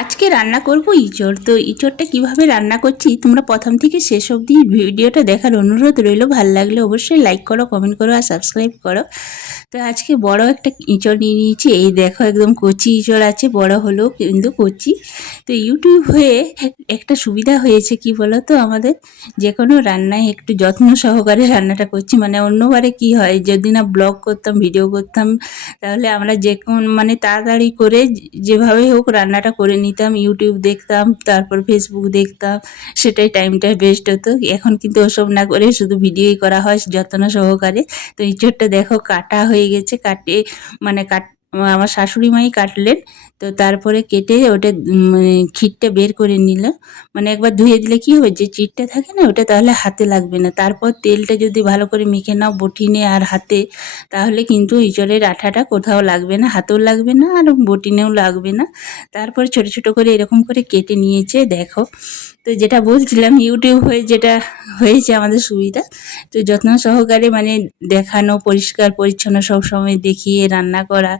আজকে রান্না করব ইঁচড়। তো ইঁচড়টা কিভাবে রান্না করছি তোমরা প্রথম থেকে শেষ অবধি ভিডিওটা দেখার অনুরোধ রইল। ভালো লাগলে অবশ্যই লাইক করো, কমেন্ট করো আর সাবস্ক্রাইব করো। তো আজকে বড় একটা ইঁচড় নিয়ে নিয়েছি। এই দেখো একদম কচি ইঁচড় আছে, বড় হলেও কিন্তু কচি। তো ইউটিউব হয়ে একটা সুবিধা হয়েছে কি বলো তো, আমাদের যে কোনো রান্নায় একটু যত্ন সহকারে রান্নাটা করছি। মানে অন্যবারে কি হয়, যদি না ব্লগ করতাম, ভিডিও করতাম, তাহলে আমরা যে কোন মানে তাড়াতাড়ি করে যেভাবে হোক রান্নাটা করে নিতাম, ইউটিউব দেখতাম, তারপর ফেসবুক দেখতাম, সেটাই টাইমটা বেস্ট হতো। এখন কিন্তু ওসব না করে শুধু ভিডিওই করা হয় যত্ন সহকারে। তো ইঁচড়টা দেখো কাটা হয়ে গেছে, কাটে মানে আমার শাশুড়ি মাই কাটলেন। তো তারপরে কেটে ওটা খিটটা বের করে নিল। মানে একবার ধুয়ে দিলে কি হবে, যে চিটটা থাকে না ওটা তাহলে হাতে লাগবে না। তারপর তেলটা যদি ভালো করে মেখে নাও বটিনে আর হাতে, তাহলে কিন্তু ইঁচড়ের আঠাটা কোথাও লাগবে না, হাতেও লাগবে না আর বটিনেও লাগবে না। তারপরে ছোট ছোট করে এরকম করে কেটে নিয়েছে দেখো। তো যেটা বলছিলাম, ইউটিউব হয়ে যেটা হয়েছে আমাদের সুবিধা, তো যত্ন সহকারে মানে দেখানো, পরিষ্কার পরিচ্ছন্ন সব সময় দেখিয়ে রান্না করা।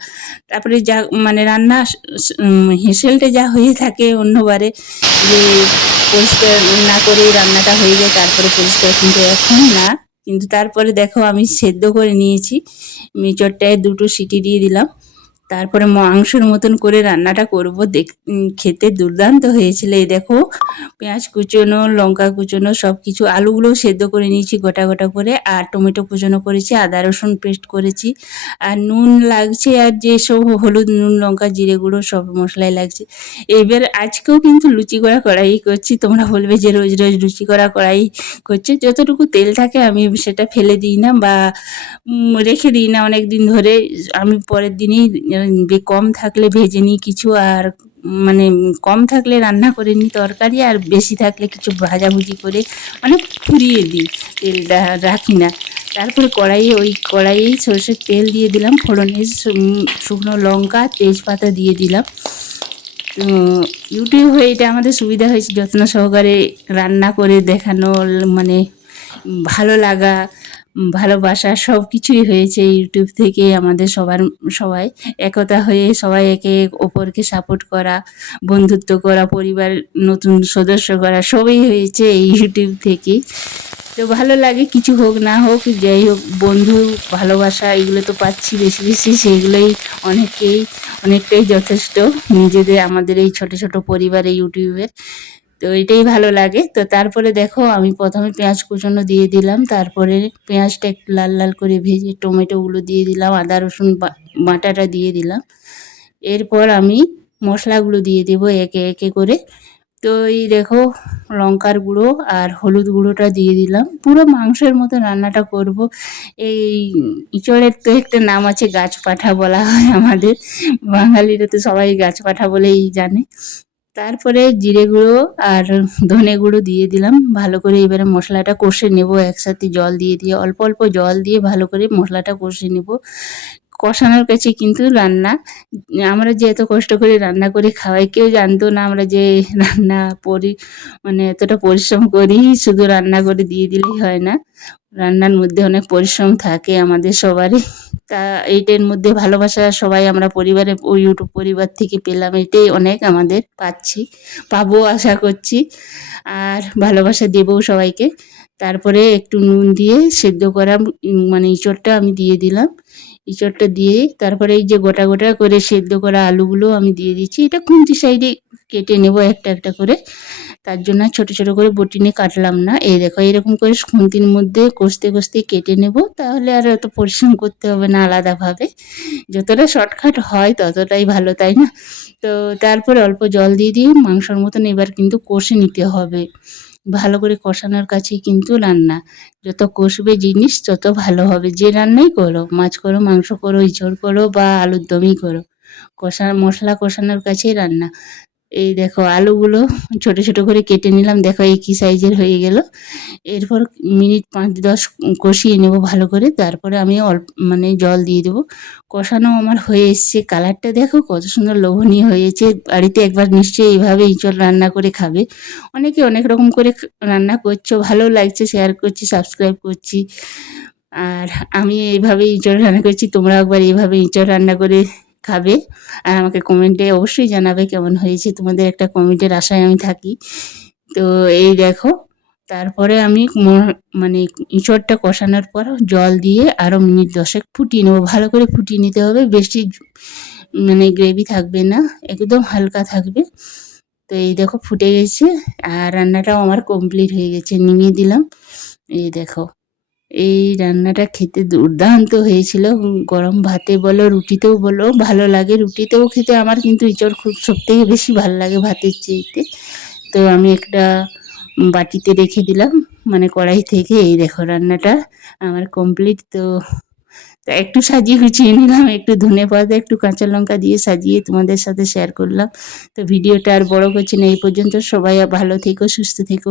তারপরে যা মানে রান্না হেসেলটা যা হয়ে থাকে অন্যবারে, যে পরিষ্কার না করেই রান্নাটা হয়ে যায় তারপরে পরিষ্কার, কিন্তু এখন না। কিন্তু তারপরে দেখো আমি সেদ্ধ করে নিয়েছি, এঁচড়টায় 2টো সিটি দিয়ে দিলাম। তারপরে মাংসের মতন করে রান্নাটা করব, খেতে দুর্দান্ত হয়েছিল। এই দেখো পেঁয়াজ কুচোনো, লঙ্কা কুচোনো, সব কিছু, আলুগুলোও সেদ্ধ করে নিয়েছি গোটা গোটা করে, আর টমেটো কুচোনো করেছি, আদা রসুন পেস্ট করেছি, আর নুন লাগছে, আর যেসব হলুদ, নুন, লঙ্কা, জিরে গুঁড়ো সব মশলাই লাগছে। এবার আজকেও কিন্তু লুচি করা কড়াই করছি। তোমরা বলবে যে রোজ রোজ লুচি করা কড়াই করছে। যতটুকু তেল থাকে আমি সেটা ফেলে দিই না বা রেখে দিই না অনেক দিন ধরে। আমি পরের দিনেই কম থাকলে ভেজে নিই কিছু, আর মানে কম থাকলে রান্না করে নিই তরকারি, আর বেশি থাকলে কিছু ভাজাভুজি করে মানে ফুরিয়ে দিই, তেলটা রাখি না। তারপরে কড়াইয়েই সরষের তেল দিয়ে দিলাম, ফোড়নে শুকনো লঙ্কা, তেজপাতা দিয়ে দিলাম। তো ইউটিউব হয়ে এটা আমাদের সুবিধা হয়েছে, যত্ন সহকারে রান্না করে দেখানো, মানে ভালো লাগা, ভালোবাসা সব কিছুই হয়েছে ইউটিউব থেকে। আমাদের সবাই একতা হয়ে সবাই একে অপরকে সাপোর্ট করা, বন্ধুত্ব করা, পরিবার নতুন সদস্য করা, সবই হয়েছে এই ইউটিউব থেকেই। তো ভালো লাগে, কিছু হোক না হোক, যাই হোক বন্ধু ভালোবাসা এগুলো তো পাচ্ছি বেশি বেশি, সেগুলোই অনেকটাই যথেষ্ট নিজেদের, আমাদের এই ছোট ছোট পরিবারে ইউটিউবের। তো এটাই ভালো লাগে। তো তারপরে দেখো আমি প্রথমে পেঁয়াজ কুচনো দিয়ে দিলাম, তারপরে পেঁয়াজটা একটু লাল লাল করে ভেজে টমেটোগুলো দিয়ে দিলাম, আদা রসুন বাটাটা দিয়ে দিলাম। এরপর আমি মশলাগুলো দিয়ে দেবো একে একে করে। তো এই দেখো লঙ্কার গুঁড়ো আর হলুদ গুঁড়োটা দিয়ে দিলাম। পুরো মাংসের মতো রান্নাটা করব। এই ইঁচড়ের তো একটা নাম আছে, গাছপাঠা বলা হয় আমাদের বাঙালিরা, তো সবাই গাছপাঠা বলেই জানে। তারপরে জিরে গুঁড়ো আর ধনে গুঁড়ো দিয়ে দিলাম। ভালো করে এবারে মশলাটা কষে নেব, একসাথে জল দিয়ে দিয়ে অল্প অল্প জল দিয়ে ভালো করে মশলাটা কষে নেব। কষানোর কাছে কিন্তু রান্না, আমরা যে এত কষ্ট করে রান্না করে খাওয়াই, কেউ জানতো না আমরা যে রান্না মানে এতটা পরিশ্রম করি। শুধু রান্না করে দিয়ে দিলেই হয় না, রান্নার মধ্যে অনেক পরিশ্রম থাকে আমাদের সবারই। তা এইটার মধ্যে ভালোবাসা সবাই আমরা পরিবারে, ইউটিউব পরিবার থেকে পেলাম, এটাই অনেক আমাদের, পাবো আশা করছি, আর ভালোবাসা দেবও সবাইকে। তারপরে একটু নুন দিয়ে সেদ্ধ করা মানে ইঁচড়টা আমি দিয়ে দিলাম। ইঁচড়টা দিয়ে তারপরে এই যে গোটা গোটা করে সেদ্ধ করা আলুগুলো আমি দিয়ে দিচ্ছি। এটা খুন্তি সাইডে কেটে নেব একটা একটা করে, তার জন্য ছোট ছোট করে বটিনে কাটলাম না। এই দেখো এরকম করে খুন্তির মধ্যে কষতে কষতে কেটে নেব, তাহলে আর অত পরিশ্রম করতে হবে না আলাদাভাবে। যতটা শর্টকাট হয় ততটাই ভালো, তাই না? তো তারপরে অল্প জল দিয়ে দিয়ে মাংসর মতন এবার কিন্তু কষে নিতে হবে। ভালো করে কষানোর কাছেই কিন্তু রান্না, যত কষবে জিনিস তত ভালো হবে। যে রান্নাই করো, মাছ করো, মাংস করো, ইঁচড় করো বা আলুর দমই করো, মশলা কষানোর কাছেই রান্না। এই দেখো আলুগুলো ছোট ছোট করে কেটে নিলাম, দেখো একই সাইজের হয়ে গেল। এরপর মিনিট 5-10 কষিয়ে নেব ভালো করে। তারপরে আমি মানে জল দিয়ে দেবো। কষানো আমার হয়ে এসছে, কালারটা দেখো কত সুন্দর লোভনীয় হয়েছে। বাড়িতে একবার নিশ্চয়ই এইভাবে ইঁচড় রান্না করে খাবে। অনেকে অনেক রকম করে রান্না করছো, ভালো লাগছে, শেয়ার করছি, সাবস্ক্রাইব করছি। আর আমি এইভাবে ইঁচড় রান্না করছি, তোমরা একবার এইভাবে ইঁচড় রান্না করে খাবে আর আমাকে কমেন্টে অবশ্যই জানাবে কেমন হয়েছে। তোমাদের একটা কমেন্টের আশায় আমি থাকি। তো এই দেখো, তারপরে আমি মানে ইঁচড়টা কষানোর পর জল দিয়ে আরও মিনিট 10 ফুটিয়ে নেবো। ভালো করে ফুটিয়ে নিতে হবে, বেশি মানে গ্রেভি থাকবে না, একদম হালকা থাকবে। তো এই দেখো ফুটে গেছে আর রান্নাটাও আমার কমপ্লিট হয়ে গেছে, নামিয়ে দিলাম। এই দেখো, এই রান্নাটা খেতে দুর্দান্ত হয়েছিল। গরম ভাতে বলো, রুটিতেও বলো ভালো লাগে। রুটিতেও খেতে আমার কিন্তু ইঁচড় খুব সবথেকে বেশি ভালো লাগে ভাতের চেয়েতে। তো আমি একটা বাটিতে রেখে দিলাম, মানে কড়াই থেকে। এই দেখো রান্নাটা আমার কমপ্লিট। তো একটু সাজিয়ে গুছিয়ে নিলাম, একটু ধনেপাতা একটু কাঁচা লঙ্কা দিয়ে সাজিয়ে তোমাদের সাথে শেয়ার করলাম। তো ভিডিওটা আর বড় করছি না, এই পর্যন্ত। সবাই ভালো থেকো, সুস্থ থেকো।